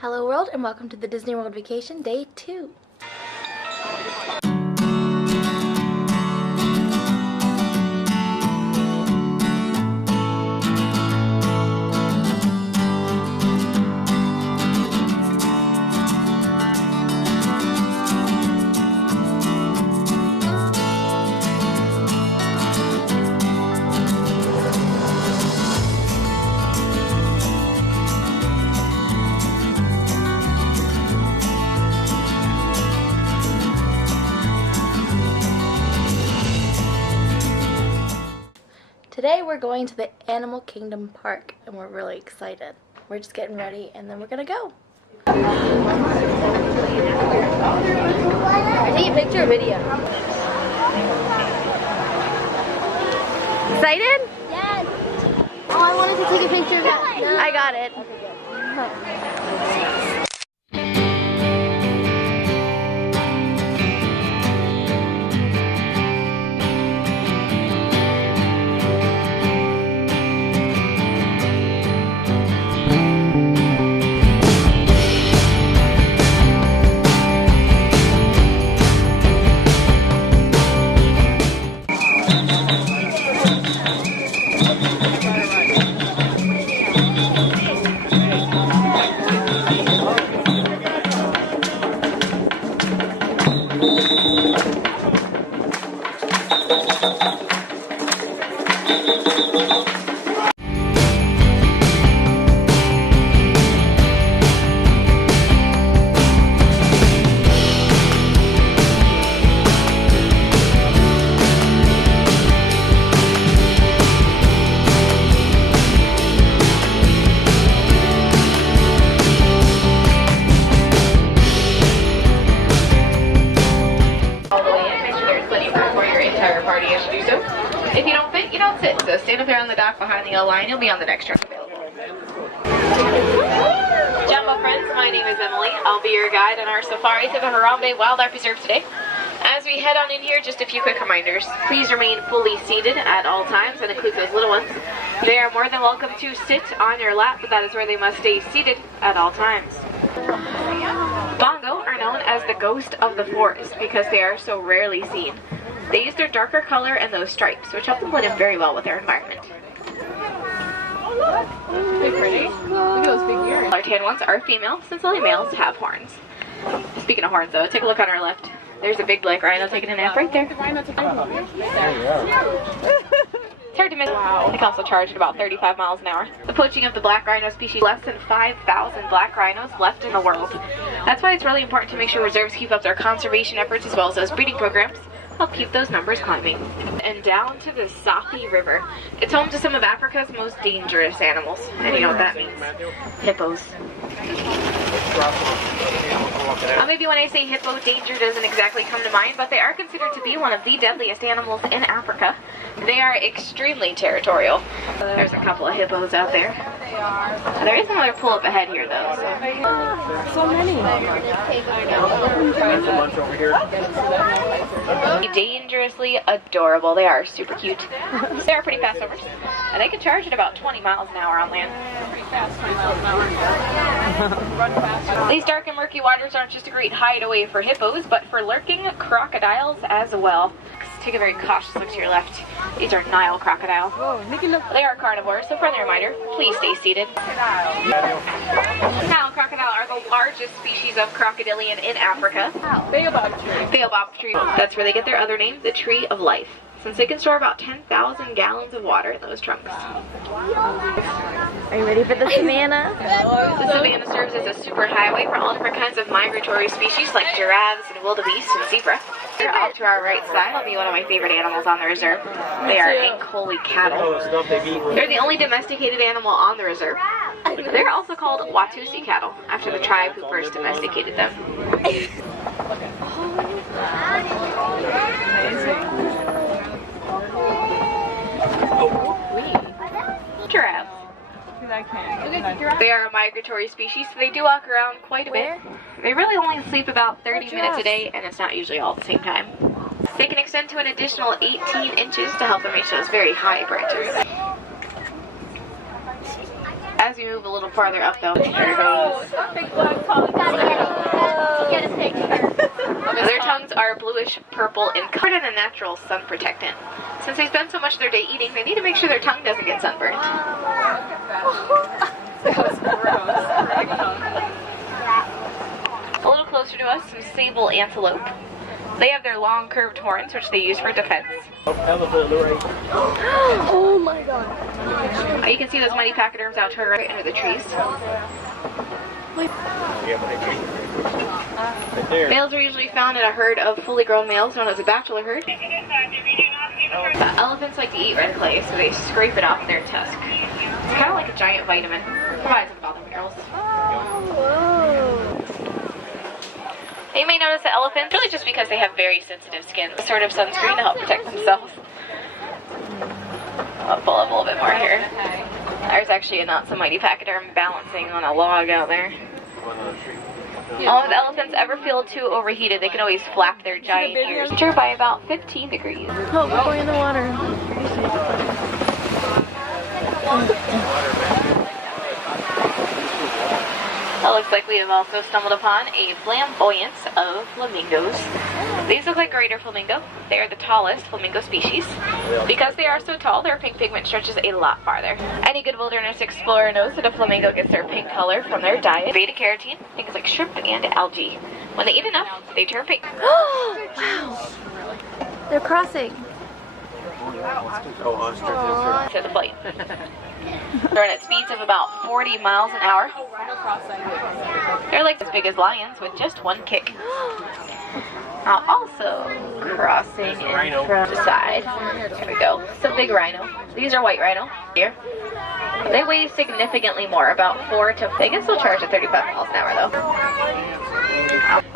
Hello world and welcome to the Disney World Vacation Day 2. Today we're going to the Animal Kingdom Park and we're really excited. We're just getting ready and then we're gonna go. Take a picture or video? Excited? Yes. Oh, I wanted to take a picture of that. No. I got it. If you don't fit, you don't sit. So stand up there on the dock behind the yellow line. You'll be on the next truck available. Jumbo friends, my name is Emily. I'll be your guide on our safari to the Harambe Wildlife Reserve today. As we head on in here, just a few quick reminders. Please remain fully seated at all times, and include those little ones. They are more than welcome to sit on your lap, but that is where they must stay seated at all times. Bongo are known as the ghost of the forest because they are so rarely seen. They use their darker color and those stripes, which help them blend in very well with their environment. Pretty. Look at those big ears. Our tan ones are female, since only males have horns. Speaking of horns though, take a look on our left. There's a big black rhino taking a nap right there. It's hard to miss. Wow. They can also charge at about 35 miles an hour. The poaching of the black rhino species, less than 5,000 black rhinos left in the world. That's why it's really important to make sure reserves keep up their conservation efforts as well as those breeding programs. Help keep those numbers climbing. And down to the Safi River. It's home to some of Africa's most dangerous animals. And you know what that means. Hippos. Maybe when I say hippo, danger doesn't exactly come to mind, but they are considered to be one of the deadliest animals in Africa. They are extremely territorial. There's a couple of hippos out there. There is another pull-up ahead here though. So many. Dangerously adorable. They are super cute. They are pretty fast swimmers, and they can charge at about 20 miles an hour on land. These dark and murky waters aren't just a great hideaway for hippos, but for lurking crocodiles as well. Take a very cautious look to your left. These are Nile crocodiles. They are carnivores, so friendly reminder, please stay seated. Nile crocodile are the largest species of crocodilian in Africa. Baobab tree. Baobab tree. That's where they get their other name, the tree of life, since they can store about 10,000 gallons of water in those trunks. Are you ready for the savannah? The savannah serves as a superhighway for all different kinds of migratory species like giraffes and wildebeest and zebra. Off to our right side will be one of my favorite animals on the reserve. They are Ankole cattle. They're the only domesticated animal on the reserve. They're also called Watusi cattle, after the tribe who first domesticated them. Giraffes. They are a migratory species, so they do walk around quite a bit. They really only sleep about 30 minutes a day, and it's not usually all at the same time. They can extend to an additional 18 inches to help them reach those very high branches. As we move a little farther up though, there goes are bluish purple and covered in a natural sun protectant. Since they spend so much of their day eating, they need to make sure their tongue doesn't get sunburned. That was gross. A little closer to us, some sable antelope. They have their long curved horns, which they use for defense. Oh my god. You can see those mighty pachyderms out to our right under the trees. Males are usually found in a herd of fully grown males known as a bachelor herd. Elephants like to eat red clay, so they scrape it off their tusk. It's kind of like a giant vitamin. Provides with all the minerals. You may notice that elephants, really just because they have very sensitive skin, a sort of sunscreen to help protect themselves. I'll pull up a little bit more here. There's actually a not so mighty pachyderm balancing on a log out there. If the elephants ever feel too overheated, they can always flap their giant ears by about 15 degrees. Oh, we're going in the water. It looks like we have also stumbled upon a flamboyance of flamingos. These look like greater flamingo. They are the tallest flamingo species. Because they are so tall, their pink pigment stretches a lot farther. Any good wilderness explorer knows that a flamingo gets their pink color from their diet. Beta carotene, things like shrimp and algae. When they eat enough, they turn pink. Wow. They're crossing. To the flight. They're at speeds of about 40 miles an hour. They're like as big as lions with just one kick. Now also crossing in from the side. There we go. Some big rhino. These are white rhino here. They weigh significantly more, about 4 to. They can still charge at 35 miles an hour though.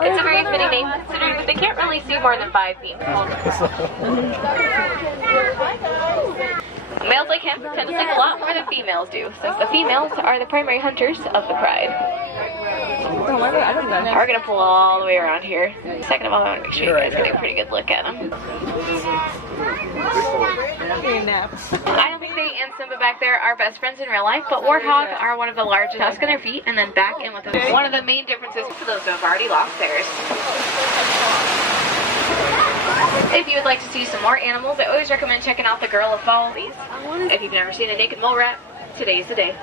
It's a very fitting name considering that they can't really see more than 5 feet. Males like him tend to think a lot more than females do, since the females are the primary hunters of the pride. We're going to pull all the way around here. Second of all, I want to make sure you guys get a pretty good look at them. I don't think they and Simba back there are best friends in real life, but warthog are one of the largest. Tusk on their feet and then back in with them. One of the main differences for those who have already lost theirs. If you would like to see some more animals, I always recommend checking out the Gorilla Falls. If you've never seen a naked mole rat, today's the day.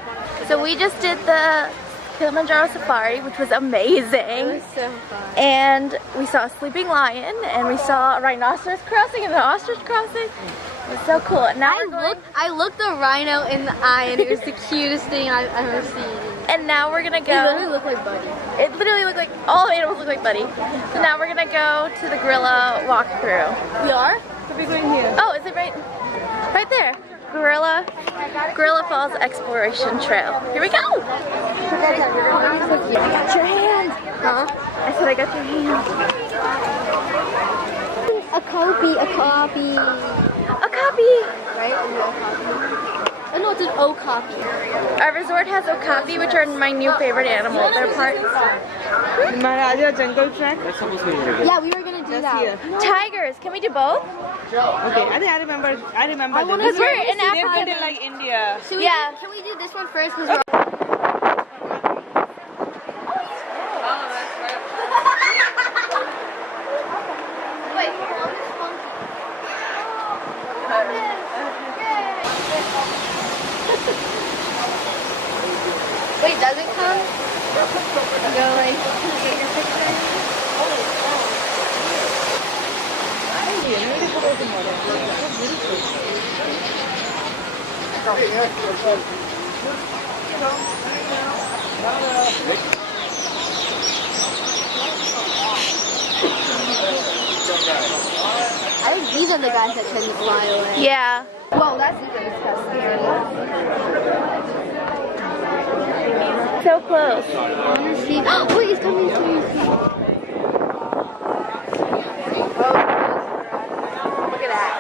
So we just did the Kilimanjaro Safari, which was amazing. It was so fun. And we saw a sleeping lion, and we saw a rhinoceros crossing, and an ostrich crossing. It was so cool. Now I looked the rhino in the eye, and it was the cutest thing I've ever seen. And now we're gonna go. It literally looked like Buddy. It literally looked like all animals look like Buddy. So now we're gonna go to the gorilla walkthrough. We are? Oh, is it right there? Gorilla Falls Exploration Trail. Here we go. I got your hand. Huh? I said I got your hand. A copy. A copy. Right? Oh no, it's an okapi. Our resort has okapi, which are my new favorite animal. They're parts. Maharaja Jungle Track. Yeah, we were gonna do that. Tigers. Can we do both? Okay, I think I remember. Because we're in They're Africa. good in like India. Yeah. Can we do this one first? Wait, does it come? Go like, get your picture. I think these are the guys that tend to fly away. Yeah. Whoa, that's disgusting. So close. I want to see. Wait, he's coming to me. Look at that.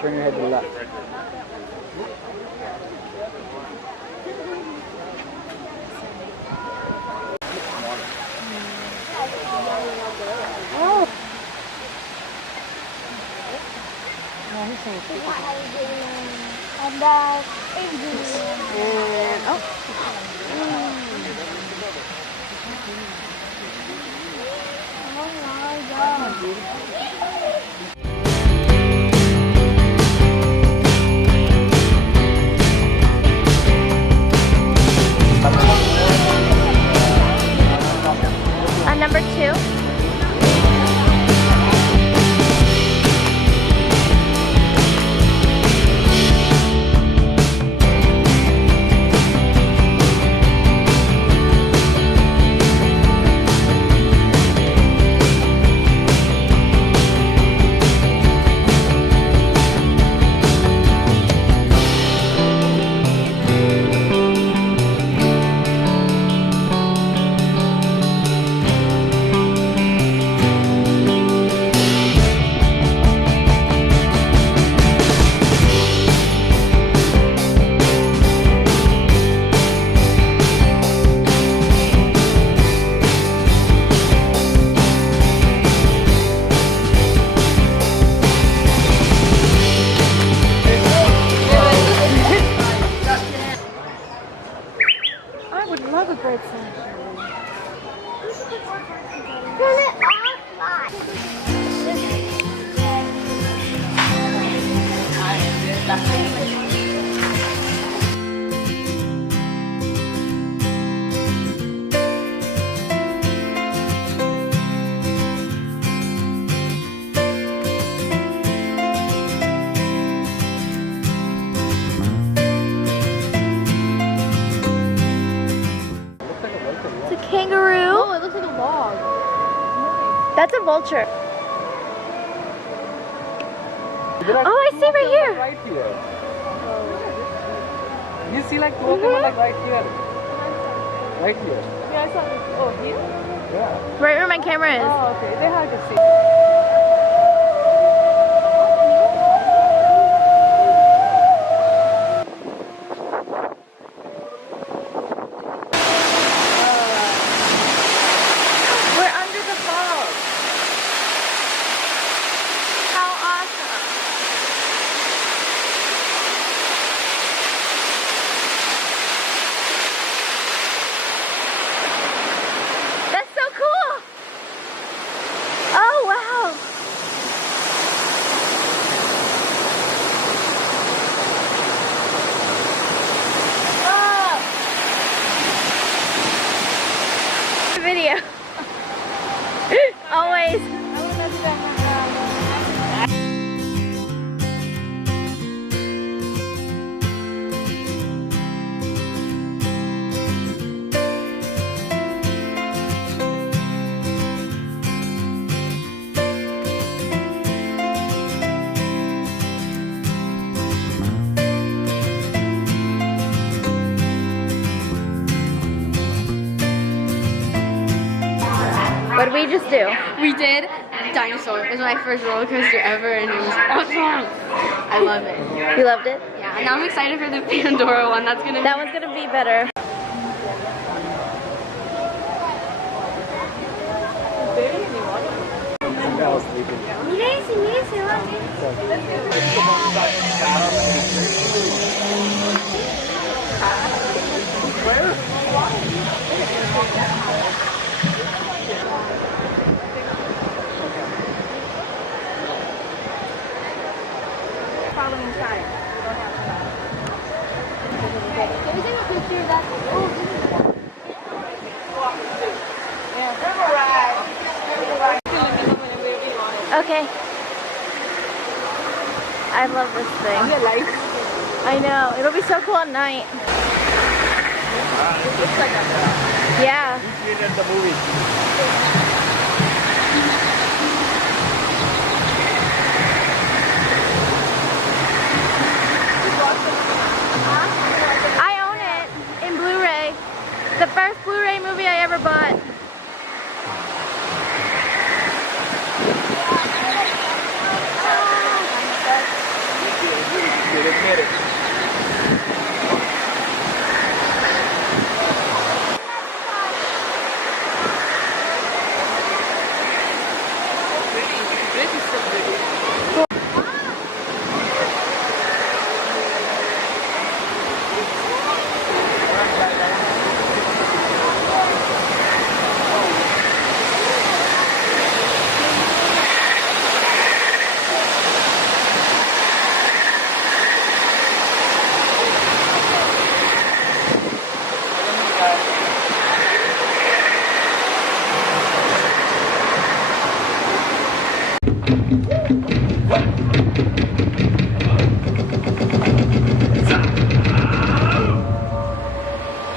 Turn your head to the left. On number 2. I would love a bird sanctuary. It's a kangaroo. Oh, it looks like a log. That's a vulture. Oh, I see right here. Right here. You see like two of them are like right here. Right here. Yeah, I saw this. Oh, here? Yeah. Right where my camera is. Oh, okay. They hard to see. We're under the falls. How awesome. That's so cool. Oh, wow. Video. Always. What did we just do? We did Dinosaur. It was my first roller coaster ever, and it was awesome. I love it. You loved it? Yeah, and now I'm excited for the Pandora one. That's gonna That one's gonna be better. I was sleeping. Following side. Can we take a picture of that? Okay. I love this thing. I know. It'll be so cool at night. Yeah. You seen it in the movie. I own it in Blu-ray. get it.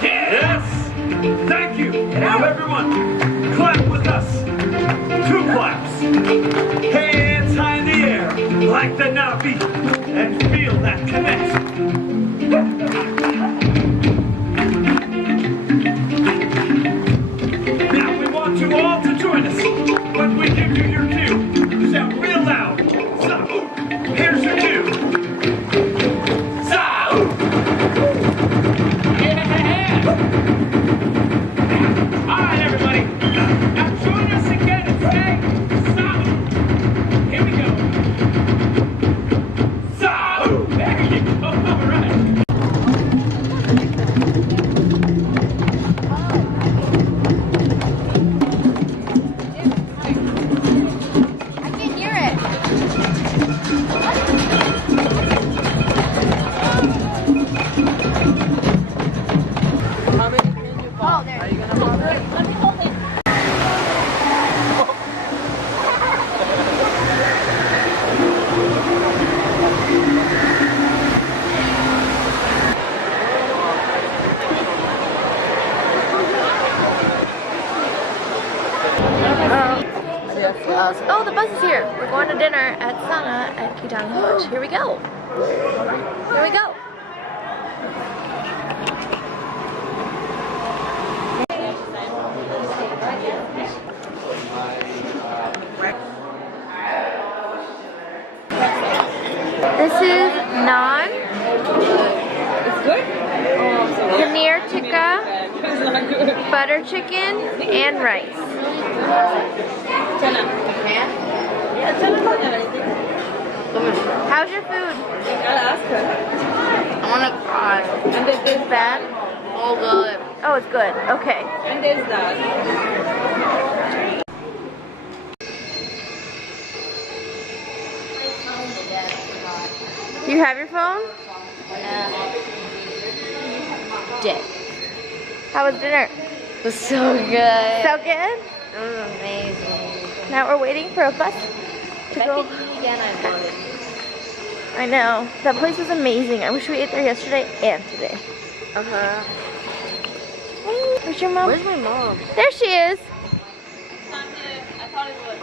Yes! Thank you! Now everyone, clap with us! 2 claps! Hands high in the air, like the Navi, and feel that connection. Now we want you all to join us when we give you your cue. Shout real loud. Sa-oo. Here's your cue. Sa-oo. All right, everybody. Now join us again and say Sa-oo. Here we go. Sa-oo. There you go. All right. Oh, the bus is here. We're going to dinner at Sanaa at Kidang Lodge. Here we go. Here we go. This is naan, paneer tikka, butter chicken, and rice. How's your food? I wanna cry. And it's bad? All good. Oh, it's good. Okay. And there's that. Do you have your phone? Dead. How was dinner? It was so good. So good? It was amazing. Now we're waiting for a bus to go. Again, I love it. I know. That place was amazing. I wish we ate there yesterday and today. Uh-huh. Where's your mom? Where's my mom? There she is. I thought it was.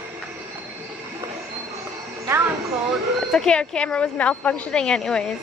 Now I'm cold. It's okay, our camera was malfunctioning anyways.